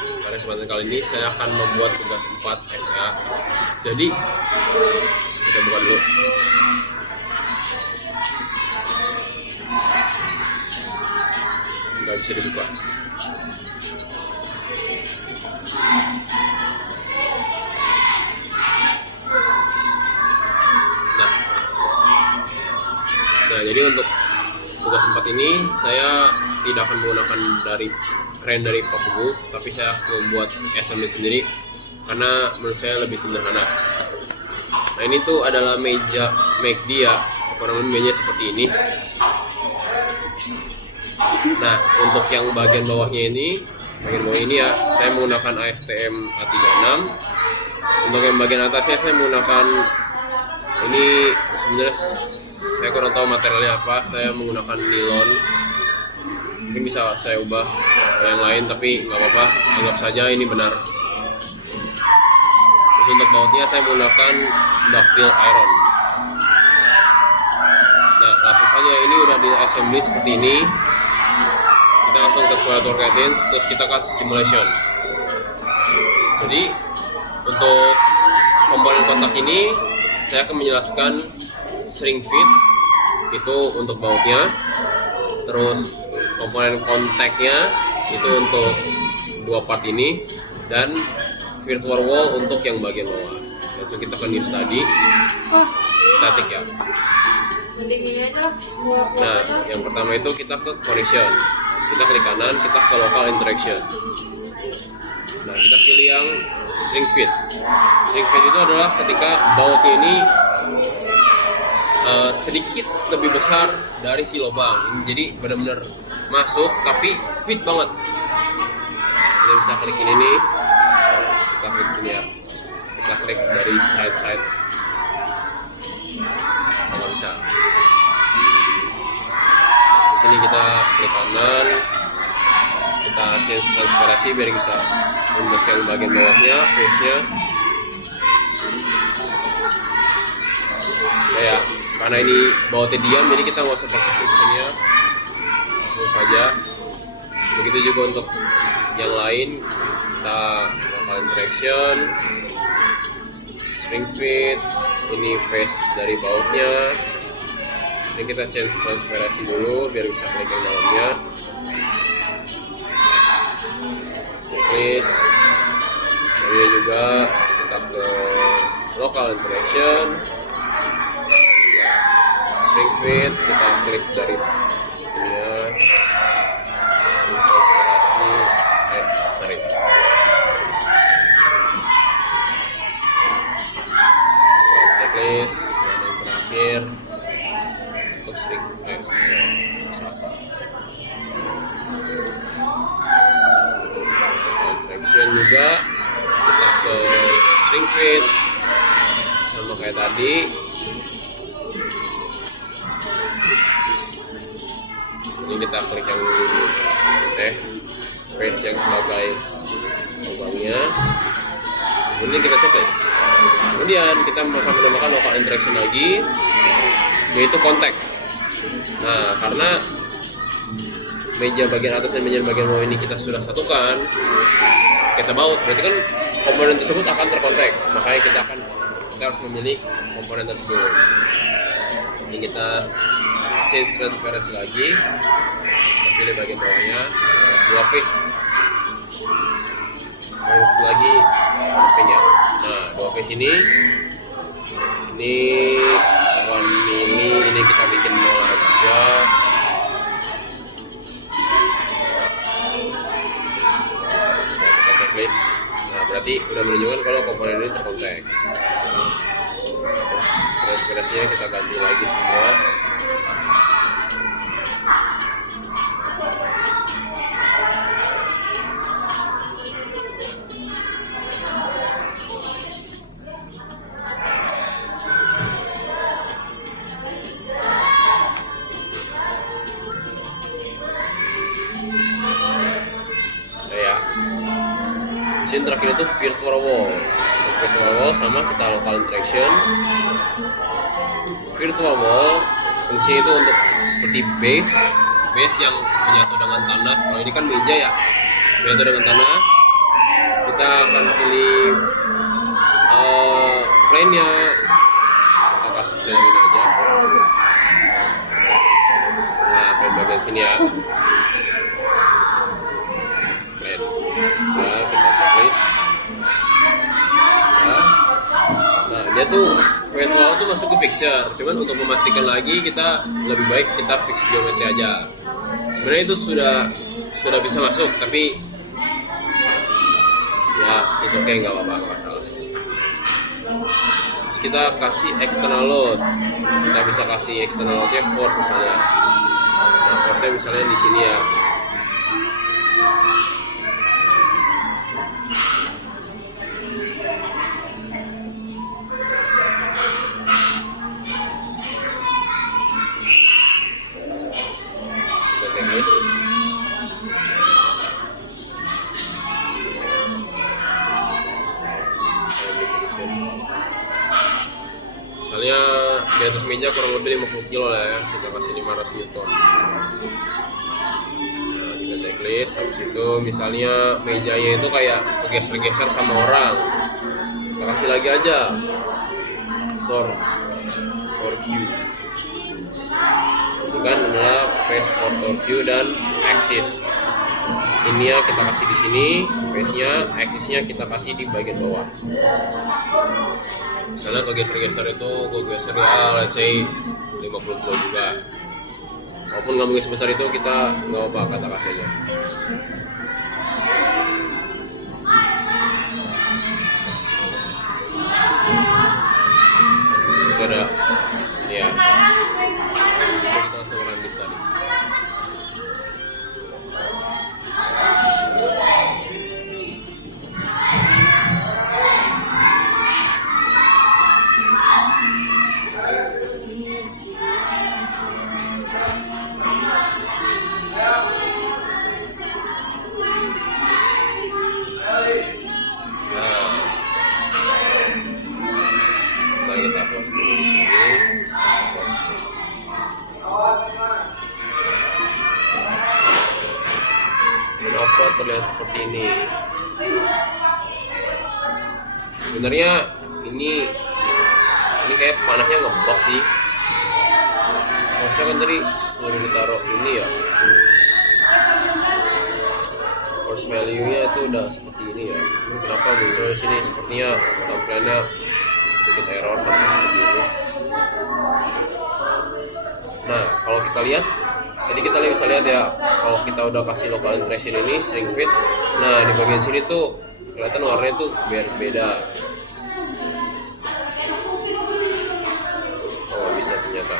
Pada kesempatan kali ini saya akan membuat tugas 4 MA. Jadi kita buka dulu. Nggak bisa dibuka. Nah, jadi untuk tugas 4 ini saya tidak akan menggunakan dari Pakubu, tapi saya membuat assembly sendiri karena menurut saya lebih sederhana. Nah, ini tuh adalah meja McD ya, kurang lebih meja seperti ini. Nah, untuk yang bagian bawahnya ini ya, saya menggunakan ASTM A36. Untuk yang bagian atasnya saya menggunakan ini, sebenarnya saya kurang tahu materialnya apa. Saya menggunakan nilon. Mungkin bisa saya ubah yang lain, tapi nggak apa-apa, anggap saja ini benar. Terus untuk bautnya saya menggunakan ductile iron. Nah, langsung saja, ini udah di assembly seperti ini. Kita langsung ke solder guidance, terus kita kasih simulation. Jadi untuk komponen kotak ini saya akan menjelaskan shrink fit itu untuk bautnya, terus komponen kontaknya itu untuk dua part ini, dan virtual wall untuk yang bagian bawah. Langsung kita ke new study, static ya. Nah, yang pertama itu kita ke connection, kita klik kanan, kita ke local interaction. Nah, kita pilih yang shrink fit. Shrink fit itu adalah ketika bautnya ini sedikit lebih besar dari si lubang. Jadi benar-benar masuk tapi fit banget. Kita bisa klik ini nih, kita klik sini ya, kita klik dari side kalau bisa. Di sini kita klik kanan, kita change transparansi biar bisa untuk yang bagian bawahnya, face-nya. Ya, karena ini bautnya diam, jadi kita nggak usah pakai friction-nya, langsung saja. Begitu juga untuk yang lain, kita local interaction, shrink fit, ini face dari bautnya. Ini kita change transparansi dulu biar bisa klik yang dalamnya. Checklist, ini juga kita ke local interaction, shrink fit, kita klik dari ini ya, transparansi, checklist, dan yang terakhir untuk shrink fit, interaction juga kita ke shrink fit sama kayak tadi. Ini kita klik yang face yang sebagai lubangnya, kemudian kita checklist. Kemudian kita akan menambahkan local interaction lagi, yaitu kontak. Nah, karena meja bagian atas dan meja bagian bawah ini kita sudah satukan, kita baut, berarti kan komponen tersebut akan terkontak. Makanya kita harus memilih komponen tersebut. Ini kita change transparansi lagi, kita pilih bagian bawahnya, dua face, terus lagi sampingnya. Nah, dua face ini 1 mili, ini kita bikin 0 aja. Kita checklist. Nah, berarti udah menunjukkan kalau komponen ini terkontak. Terus transparansinya kita ganti lagi semua. Mesin terakhir itu virtual wall. Virtual wall sama kita local interaction. Virtual wall fungsinya itu untuk seperti base yang menyatu dengan tanah. Kalau ini kan meja ya, menyatu dengan tanah. kita akan pilih plane-nya, kita kasih plane ini aja. Nah, plane bagian sini ya, plane. Nah, kita checklist. Nah, dia tuh virtual tuh masuk ke fixture, cuman untuk memastikan lagi kita lebih baik kita fix geometri aja. Sebenarnya itu sudah bisa masuk, tapi ya it's okay, nggak apa-apa, nggak masalah. Terus kita kasih external load, kita bisa kasih external loadnya force misalnya. Nah, force-nya misalnya di sini ya. Misalnya di atas meja kurang lebih 50 kilo lah ya, kita kasih 500 Newton. Nah, kita checklist. Habis itu misalnya mejanya itu kayak kegeser-geser sama orang, kita kasih lagi aja torque Q. Itu kan adalah phase for torque Q dan axis. Ini ya kita kasih di sini, phase-nya, axis-nya kita kasih di bagian bawah. Karena kegeser-geser itu gue geser ya, let's say 50 kilo juga. Walaupun nggak mungkin sebesar itu, kita nggak apa, kata kasih aja. Itu ada ini ya, kita langsung randis tadi. Kita close dulu di sini. Kenapa terlihat seperti ini? Sebenarnya ini kayak panahnya ngebak sih. Harusnya kan tadi sudah ditaruh ini ya. Force value-nya itu udah seperti ini ya. Cuma kenapa muncul di sini? Sepertinya tampilannya sedikit error seperti ini. Nah, kalau kita lihat, tadi kita bisa lihat ya, kalau kita udah kasih local interaction ini string fit, nah di bagian sini tuh kelihatan warnanya tuh beda. Oh, bisa ternyata.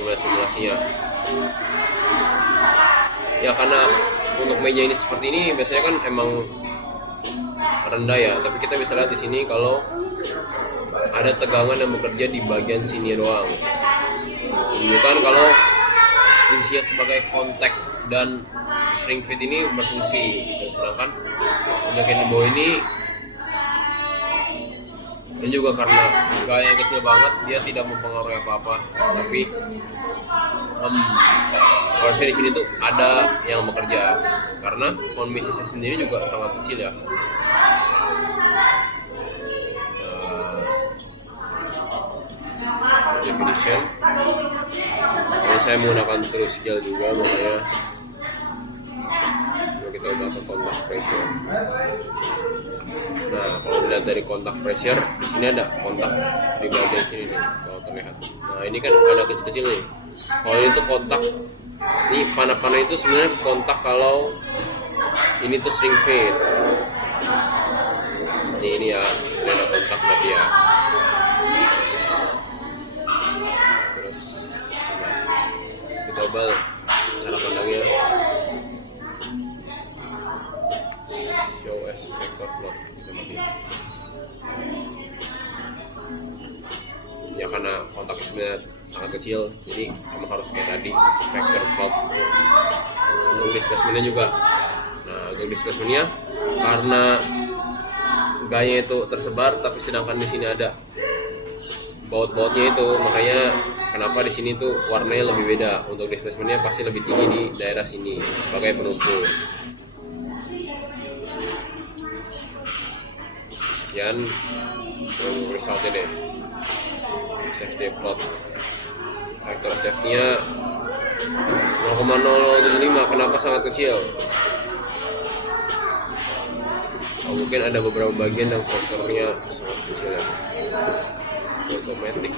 Mulai simulasinya. Ya karena untuk meja ini seperti ini biasanya kan emang rendah ya, tapi kita bisa lihat di sini kalau ada tegangan yang bekerja di bagian sini doang. Menunjukkan kalau fungsinya sebagai kontak dan string fit ini berfungsi. Dan sedangkan untuk yang di bawah ini juga karena gaya kecil banget, dia tidak mempengaruhi apa-apa. Tapi harusnya di sini tuh ada yang bekerja karena font misisnya sendiri juga sangat kecil ya. Definition. Ini saya menggunakan true scale juga, makanya kita udah ke kontak pressure. Nah, kalau dilihat dari kontak pressure, di sini ada kontak di bagian sini nih, kalau terlihat. Nah, ini kan ada kecil-kecil nih. Kalau ini tuh kontak, ini panah-panah itu sebenarnya kontak kalau ini tuh string fit. Ini ya, ini ada kontak berarti ya. Terus kita coba cara pandangnya. Show as vector plot, kita matiin. Ya karena kontaknya sebenarnya sangat kecil, jadi emang harus kayak tadi vector plot. Untuk displacementnya juga. Nah, untuk displacementnya karena gayanya itu tersebar, tapi sedangkan di sini ada baut-bautnya itu, makanya Kenapa di sini tuh warnanya lebih beda? Untuk displacementnya pasti lebih tinggi di daerah sini sebagai penentu. Sekian resultnya deh. Safety plot. Vector safety-nya 0,075. Kenapa sangat kecil? Mungkin ada beberapa bagian yang faktornya sangat kecil ya. Otomatis.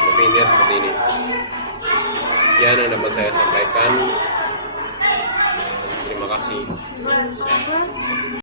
Tapi ini seperti ini. Sekian yang dapat saya sampaikan. Terima kasih.